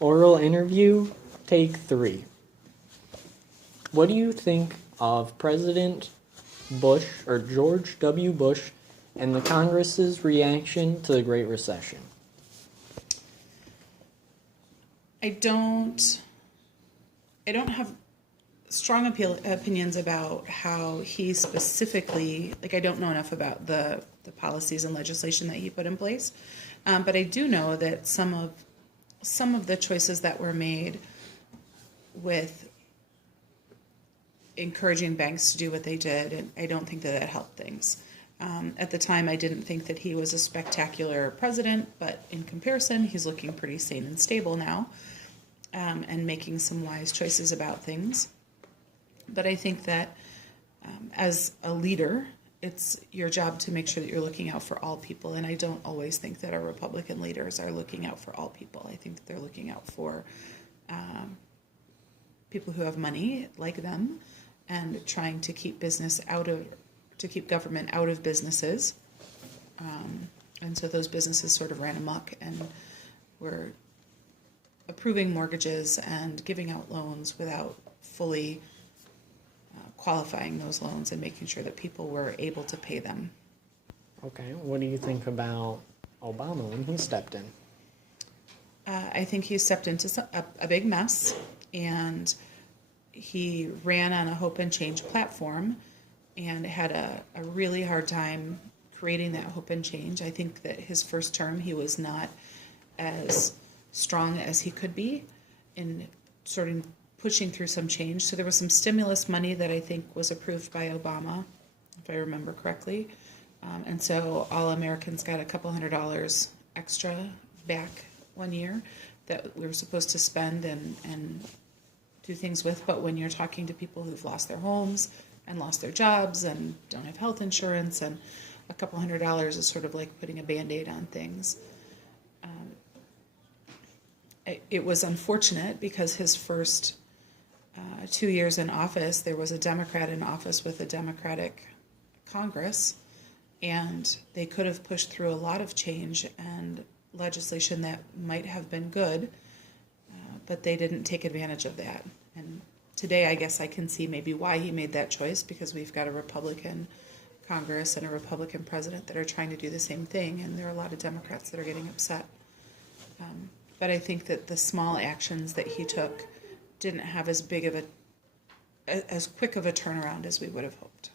Oral interview, take 3. What do you think of President Bush, or George W. Bush, and the Congress's reaction to the Great Recession? I don't have strong opinions about how he specifically, like, I don't know enough about the policies and legislation that he put in place, but I do know that some of the choices that were made with encouraging banks to do what they did, and I don't think that helped things. At the time, I didn't think that he was a spectacular president, but in comparison, he's looking pretty sane and stable now, and making some wise choices about things. But I think that as a leader, it's your job to make sure that you're looking out for all people, and I don't always think that our Republican leaders are looking out for all people. I think that they're looking out for people who have money, like them, and trying to keep government out of businesses. And so those businesses sort of ran amok and were approving mortgages and giving out loans without fully qualifying those loans and making sure that people were able to pay them. Okay, what do you think about Obama when he stepped in? I think he stepped into a big mess, and he ran on a hope and change platform and had a really hard time creating that hope and change. I think that his first term, he was not as strong as he could be in sort of pushing through some change. So there was some stimulus money that I think was approved by Obama, if I remember correctly. And so all Americans got a couple $100 extra back one year that we were supposed to spend and do things with. But when you're talking to people who've lost their homes and lost their jobs and don't have health insurance, and a couple $100 is sort of like putting a Band-Aid on things. It was unfortunate because his first 2 years in office, there was a Democrat in office with a Democratic Congress, and they could have pushed through a lot of change and legislation that might have been good, but they didn't take advantage of that. And today, I guess I can see maybe why he made that choice, because we've got a Republican Congress and a Republican president that are trying to do the same thing, and there are a lot of Democrats that are getting upset. But I think that the small actions that he took didn't have as quick of a turnaround as we would have hoped.